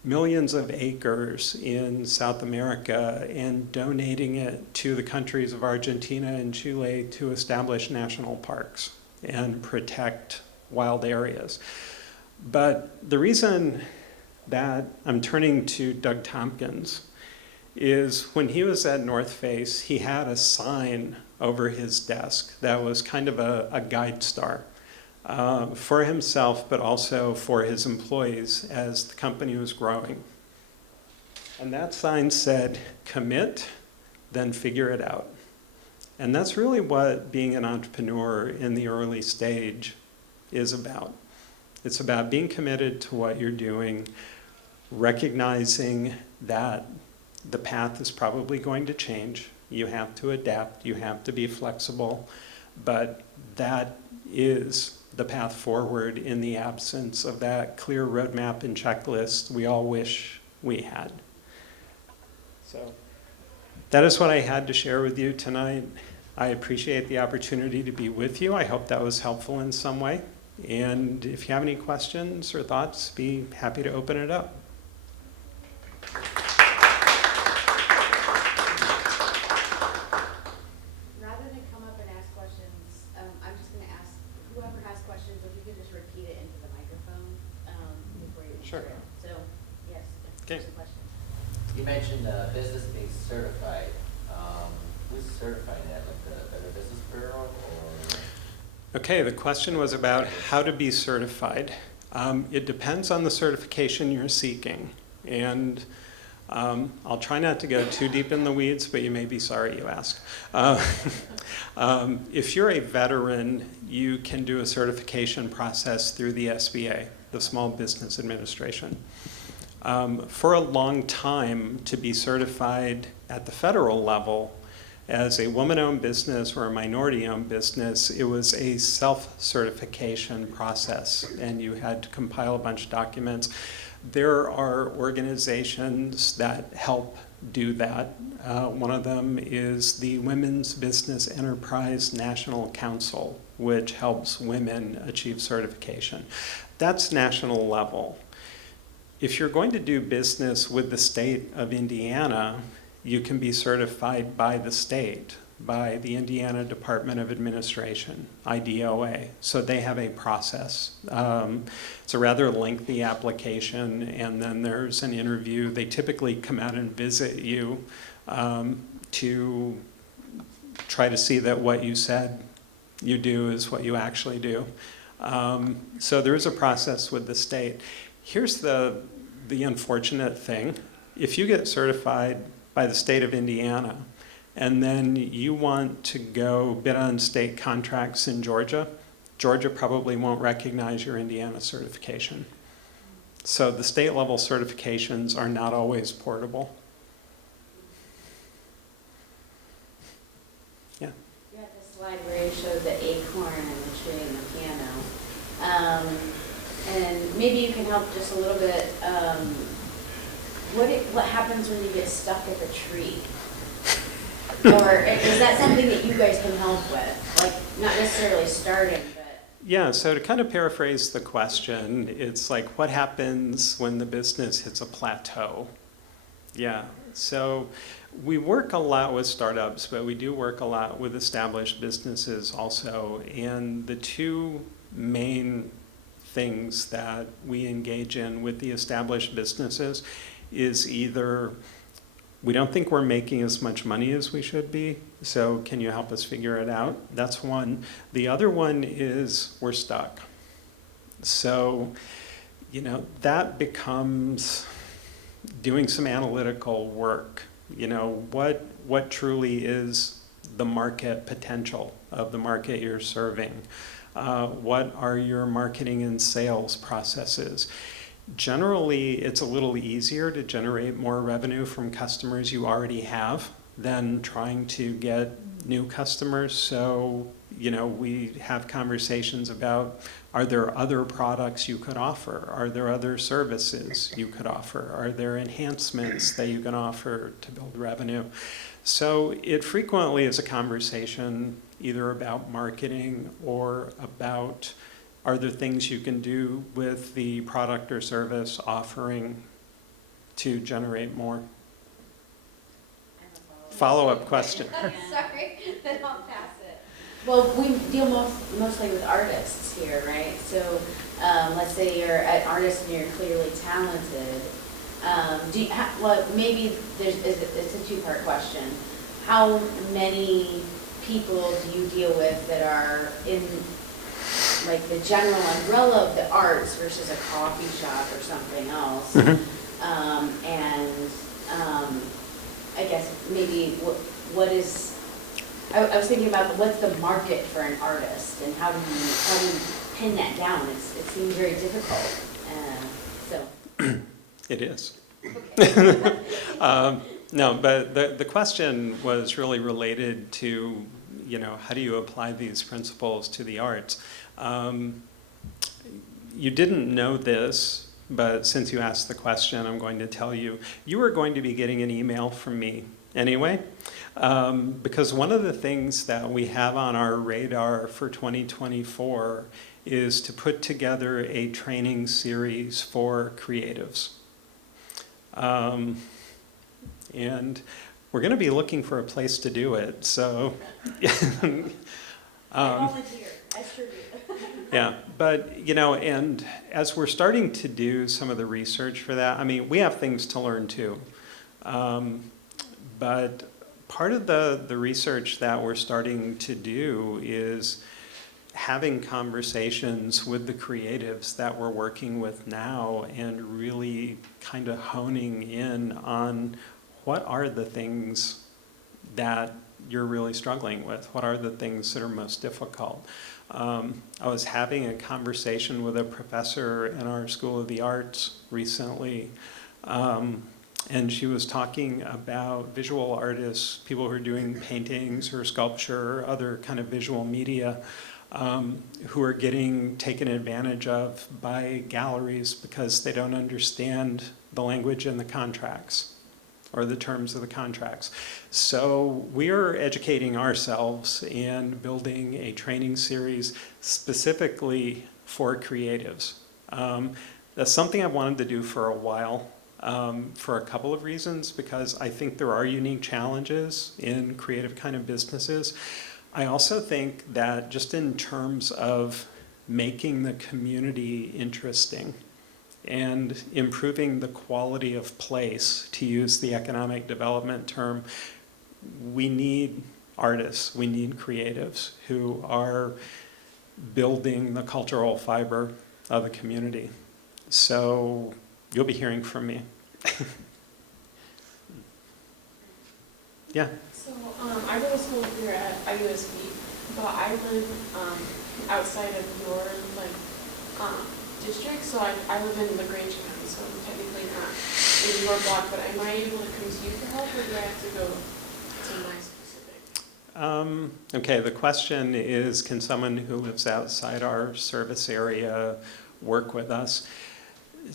millions of acres in South America and donating it to the countries of Argentina and Chile to establish national parks and protect wild areas. But the reason that I'm turning to Doug Tompkins is when he was at North Face, he had a sign over his desk that was kind of a guide star for himself, but also for his employees as the company was growing. And that sign said, "Commit, then figure it out." And that's really what being an entrepreneur in the early stage is about. It's about being committed to what you're doing, recognizing that the path is probably going to change. You have to adapt, you have to be flexible, but that is the path forward in the absence of that clear roadmap and checklist we all wish we had. So that is what I had to share with you tonight. I appreciate the opportunity to be with you. I hope that was helpful in some way. And if you have any questions or thoughts, be happy to open it up. Rather than come up and ask questions, I'm just going to ask whoever has questions, if you could just repeat it into the microphone before you Sure. answer it. So, yes, Okay. there's a question. You mentioned business being certified. Who's certifying that, like the Better Business Bureau, or? Okay, the question was about how to be certified. It depends on the certification you're seeking. And I'll try not to go too deep in the weeds, but you may be sorry you asked. If you're a veteran, you can do a certification process through the SBA, the Small Business Administration. For a long time, to be certified at the federal level as a woman-owned business or a minority-owned business, it was a self-certification process, and you had to compile a bunch of documents. There are organizations that help do that. One of them is the Women's Business Enterprise National Council, which helps women achieve certification. That's national level. If you're going to do business with the state of Indiana, you can be certified by the state. by the Indiana Department of Administration, IDOA. So they have a process. It's a rather lengthy application, and then there's an interview. They typically come out and visit you to try to see that what you said you do is what you actually do. So there is a process with the state. Here's the unfortunate thing. If you get certified by the state of Indiana, and then you want to go bid on state contracts in Georgia, Georgia probably won't recognize your Indiana certification. So the state level certifications are not always portable. Yeah. You had the slide where you showed the acorn and the tree and the piano. And maybe you can help just a little bit. What happens when you get stuck at the tree? Or is that something that you guys can help with? Like, not necessarily starting, but... Yeah, so to kind of paraphrase the question, it's like, what happens when the business hits a plateau? Yeah, so we work a lot with startups, but we do work a lot with established businesses also. And the two main things that we engage in with the established businesses is either we don't think we're making as much money as we should be, so can you help us figure it out? That's one. The other one is we're stuck. So, you know, that becomes doing some analytical work. You know, what truly is the market potential of the market you're serving? What are your marketing and sales processes? Generally, it's a little easier to generate more revenue from customers you already have than trying to get new customers. So, you know, we have conversations about, are there other products you could offer? Are there other services you could offer? Are there enhancements that you can offer to build revenue? So it frequently is a conversation either about marketing or about, are there things you can do with the product or service offering to generate more? Follow-up question. Sorry, then I'll pass it. Well, we deal mostly with artists here, right? So let's say you're an artist and you're clearly talented. Well, maybe it's a two-part question. How many people do you deal with that are in like the general umbrella of the arts versus a coffee shop or something else? I guess maybe what is, I was thinking about what's the market for an artist and how do you pin that down? It seems very difficult. It is. Okay. No, but the question was really related to, you know, how do you apply these principles to the arts? You didn't know this, but since you asked the question, I'm going to tell you, you are going to be getting an email from me anyway, because one of the things that we have on our radar for 2024 is to put together a training series for creatives. And we're going to be looking for a place to do it, so... I volunteer. I sure do. Yeah, but, you know, and as we're starting to do some of the research for that, I mean, we have things to learn too. But part of the research that we're starting to do is having conversations with the creatives that we're working with now and really kind of honing in on what are the things that you're really struggling with? What are the things that are most difficult? I was having a conversation with a professor in our School of the Arts recently, and she was talking about visual artists, people who are doing paintings or sculpture or other kind of visual media, who are getting taken advantage of by galleries because they don't understand the language in the contracts or the terms of the contracts. So we're educating ourselves and building a training series specifically for creatives. That's something I've wanted to do for a while. for a couple of reasons, because I think there are unique challenges in creative kind of businesses. I also think that just in terms of making the community interesting and improving the quality of place, to use the economic development term, we need artists, we need creatives who are building the cultural fiber of a community. So you'll be hearing from me. Yeah. So I go to school here at IUSB, but I live outside of your district, so I live in LaGrange County, so I'm technically not in your block, but am I able to come to you for help, or do I have to go to my specific? Okay, the question is, can someone who lives outside our service area work with us?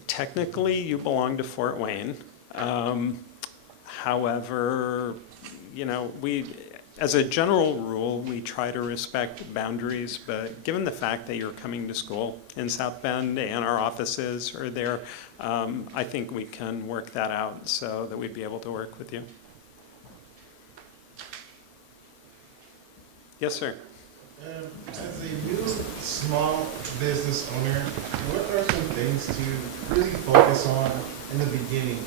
Technically, you belong to Fort Wayne. However, you know, as a general rule, we try to respect boundaries, but given the fact that you're coming to school in South Bend and our offices are there, I think we can work that out so that we'd be able to work with you. Yes, sir. As a new small business owner, what are some things to really focus on in the beginning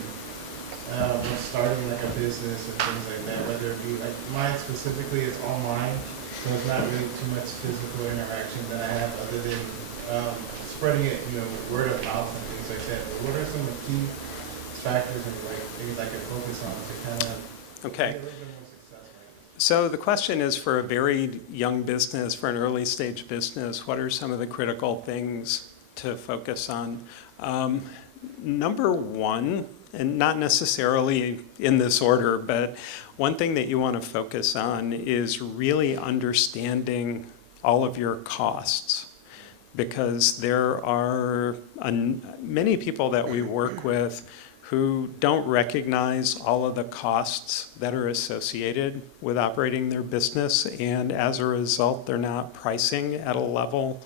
when starting like a business and things like that? Whether it be like mine specifically is online, so it's not really too much physical interaction that I have other than spreading it, you know, word of mouth and things like that. But what are some of the key factors and like things I can focus on to kind of Okay. get a little bit more successful? So the question is, for a very young business, for an early stage business, what are some of the critical things to focus on? Number one, and not necessarily in this order, but one thing that you want to focus on is really understanding all of your costs, because there are many people that we work with who don't recognize all of the costs that are associated with operating their business, and as a result, they're not pricing at a level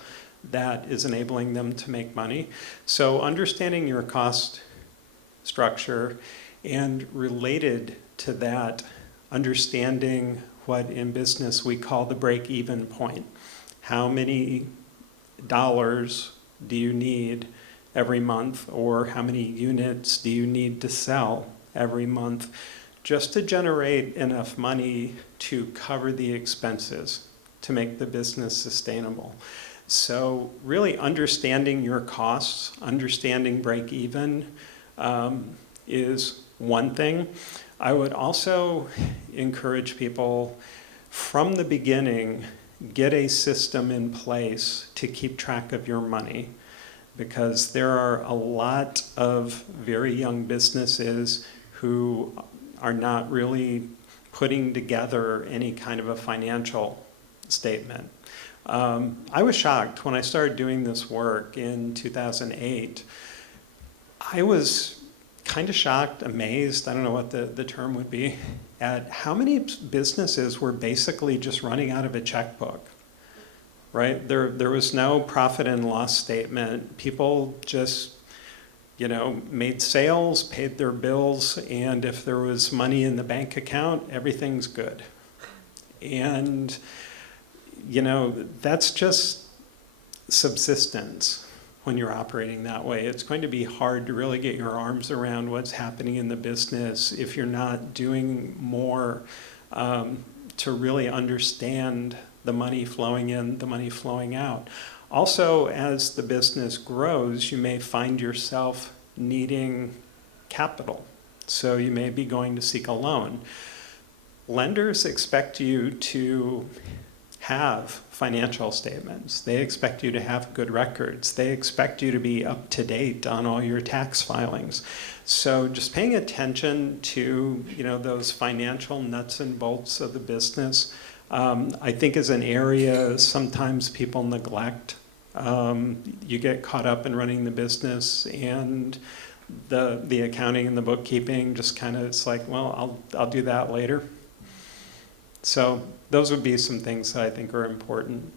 that is enabling them to make money. So understanding your cost structure, and related to that, understanding what in business we call the break-even point. How many dollars do you need every month, or how many units do you need to sell every month, just to generate enough money to cover the expenses to make the business sustainable. So really understanding your costs, understanding break even is one thing. I would also encourage people from the beginning, get a system in place to keep track of your money, because there are a lot of very young businesses who are not really putting together any kind of a financial statement. I was shocked when I started doing this work in 2008. I was kind of shocked, amazed, I don't know what the term would be, at how many businesses were basically just running out of a checkbook, right? There was no profit and loss statement. People just, you know, made sales, paid their bills, and if there was money in the bank account, everything's good. And, you know, that's just subsistence. When you're operating that way, it's going to be hard to really get your arms around what's happening in the business if you're not doing more to really understand the money flowing in, the money flowing out. Also, as the business grows, you may find yourself needing capital. So you may be going to seek a loan. Lenders expect you to have financial statements. They expect you to have good records. They expect you to be up to date on all your tax filings. So just paying attention to, you know, those financial nuts and bolts of the business, I think is an area sometimes people neglect. You get caught up in running the business, and the accounting and the bookkeeping just kind of, it's like, well, I'll do that later. So those would be some things that I think are important.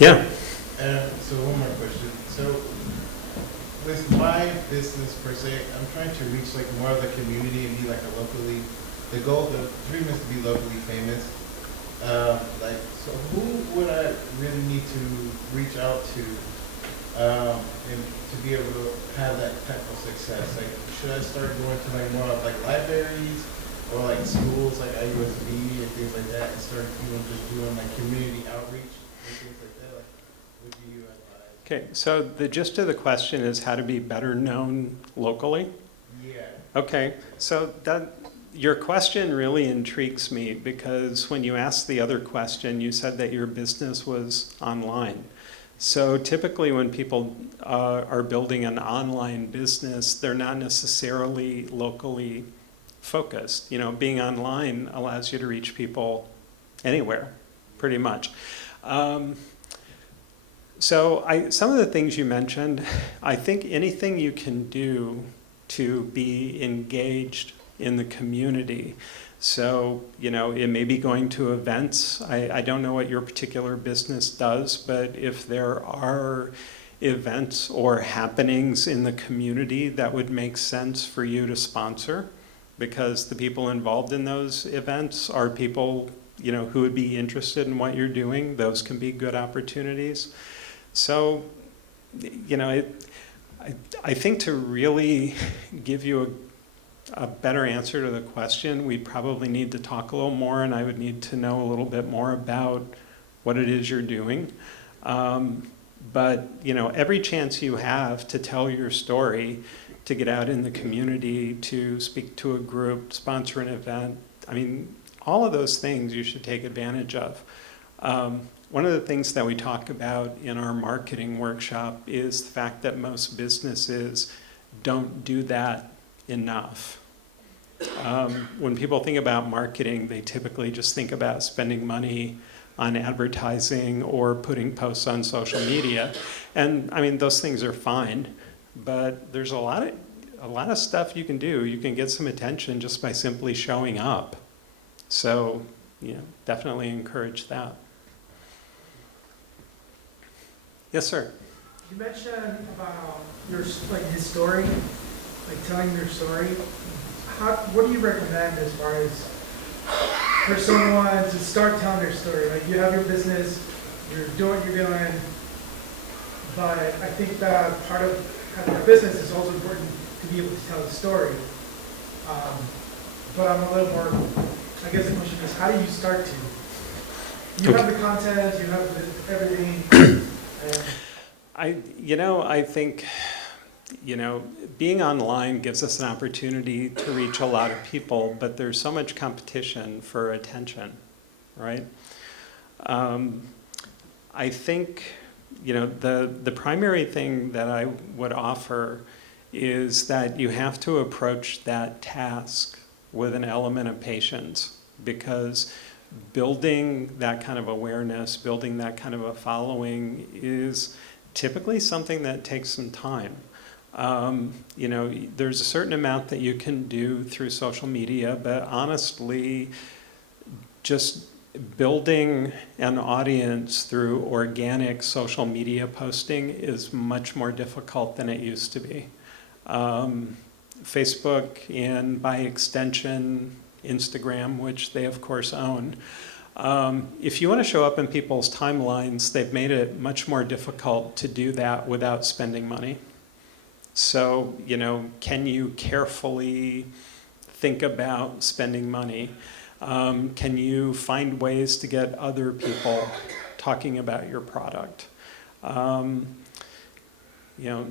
Yeah. So one more question. So with my business per se, I'm trying to reach like more of the community and be like a locally, the dream is to be locally famous. So who would I really need to reach out to, and to be able to have that type of success? Like, should I start going to like more of like libraries or like schools like IUSB and things like that, and start just doing like community outreach and things like that? Like, what do you advise? Okay, so the gist of the question is how to be better known locally? Yeah. Okay, so your question really intrigues me because when you asked the other question, you said that your business was online. So typically when people are building an online business, they're not necessarily locally focused. You know, being online allows you to reach people anywhere, pretty much. So some of the things you mentioned, I think anything you can do to be engaged in the community. So, you know, it may be going to events. I don't know what your particular business does, but if there are events or happenings in the community that would make sense for you to sponsor, because the people involved in those events are people, you know, who would be interested in what you're doing, those can be good opportunities. So, you know, I think to really give you a better answer to the question, we probably need to talk a little more, and I would need to know a little bit more about what it is you're doing. But, you know, every chance you have to tell your story, to get out in the community, to speak to a group, sponsor an event, I mean, all of those things you should take advantage of. One of the things that we talk about in our marketing workshop is the fact that most businesses don't do that enough. When people think about marketing, they typically just think about spending money on advertising or putting posts on social media. And I mean, those things are fine, but there's a lot of stuff you can do. You can get some attention just by simply showing up. So, you know, definitely encourage that. Yes, sir. You mentioned about his story, like telling your story. What do you recommend as far as for someone to start telling their story? Like, you have your business, you're doing what you're doing, but I think that part of having a business is also important to be able to tell the story. But I'm a little more, I guess the question is, how do you start to? You have the content, you have everything. I think, you know, being online gives us an opportunity to reach a lot of people, but there's so much competition for attention, right? I think, you know, the primary thing that I would offer is that you have to approach that task with an element of patience, because building that kind of awareness, building that kind of a following is typically something that takes some time. You know, there's a certain amount that you can do through social media, but honestly, just building an audience through organic social media posting is much more difficult than it used to be. Facebook and by extension, Instagram, which they of course own. If you want to show up in people's timelines, they've made it much more difficult to do that without spending money. So, you know, can you carefully think about spending money? Can you find ways to get other people talking about your product? You know,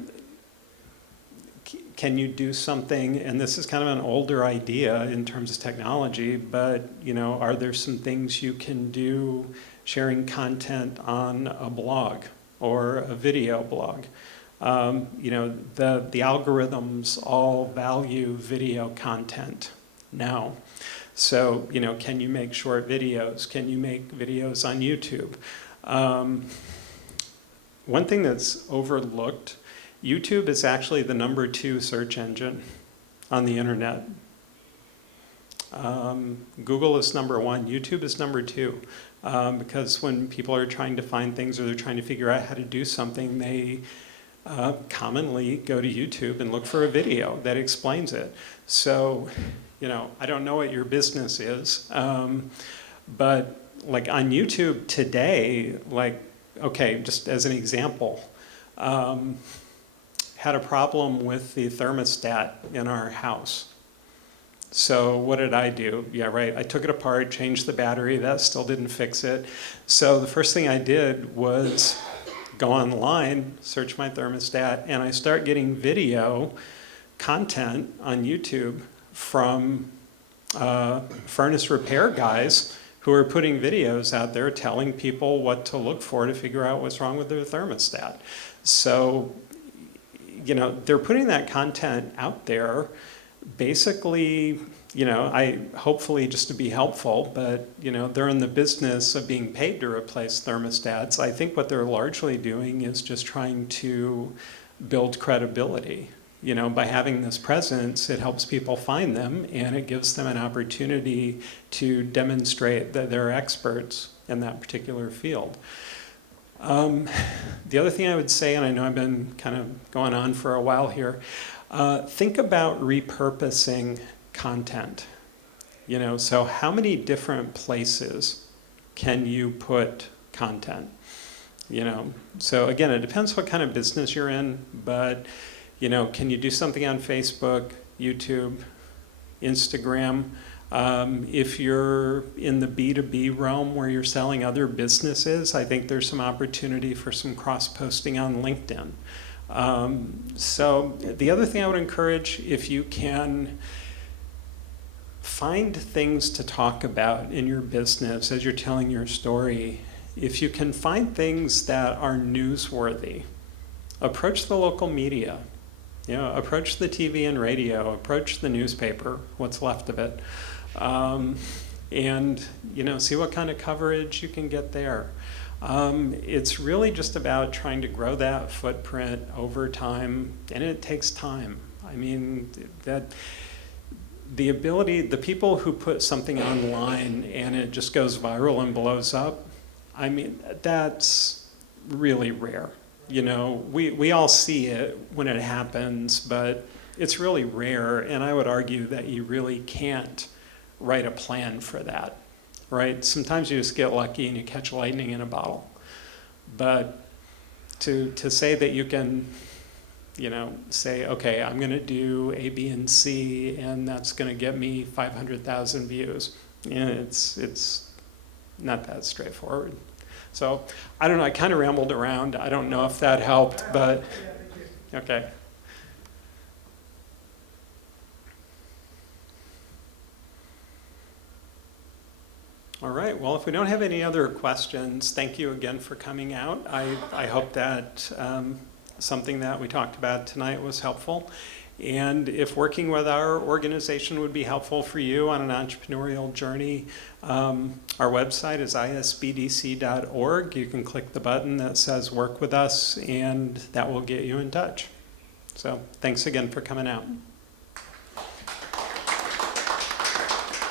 can you do something, and this is kind of an older idea in terms of technology, but, you know, are there some things you can do sharing content on a blog or a video blog? You know, the algorithms all value video content now. So, you know, can you make short videos? Can you make videos on YouTube? One thing that's overlooked, YouTube is actually the #2 search engine on the internet. Google is number one. YouTube is number two. Because when people are trying to find things or they're trying to figure out how to do something, they commonly go to YouTube and look for a video that explains it. So, I don't know what your business is, but like on YouTube today, okay, just as an example, had a problem with the thermostat in our house. So what did I do? Yeah, right, I took it apart, changed the battery, that still didn't fix it. So the first thing I did was go online, search my thermostat, and I start getting video content on YouTube from furnace repair guys who are putting videos out there telling people what to look for to figure out what's wrong with their thermostat. So, they're putting that content out there basically, hopefully just to be helpful, but, they're in the business of being paid to replace thermostats. I think what they're largely doing is just trying to build credibility. By having this presence, it helps people find them, and it gives them an opportunity to demonstrate that they're experts in that particular field. The other thing I would say, and I know I've been kind of going on for a while here, think about repurposing content. So how many different places can you put content? So again, it depends what kind of business you're in, but can you do something on Facebook, YouTube, Instagram? If you're in the B2B realm where you're selling other businesses, I think there's some opportunity for some cross-posting on LinkedIn. So the other thing I would encourage, if you can find things to talk about in your business as you're telling your story, if you can find things that are newsworthy, approach the local media. Approach the TV and radio, approach the newspaper, what's left of it, and see what kind of coverage you can get there. It's really just about trying to grow that footprint over time, and it takes time. I mean, the people who put something online and it just goes viral and blows up, I mean, that's really rare. We all see it when it happens, but it's really rare, and I would argue that you really can't write a plan for that, right? Sometimes you just get lucky and you catch lightning in a bottle. But to say that you can, say, okay, I'm going to do A, B, and C, and that's going to get me 500,000 views, it's not that straightforward. So, I don't know, I kind of rambled around. I don't know if that helped, but, okay. All right, well, if we don't have any other questions, thank you again for coming out. I hope that something that we talked about tonight was helpful. And if working with our organization would be helpful for you on an entrepreneurial journey, our website is isbdc.org. You can click the button that says work with us, and that will get you in touch. So thanks again for coming out.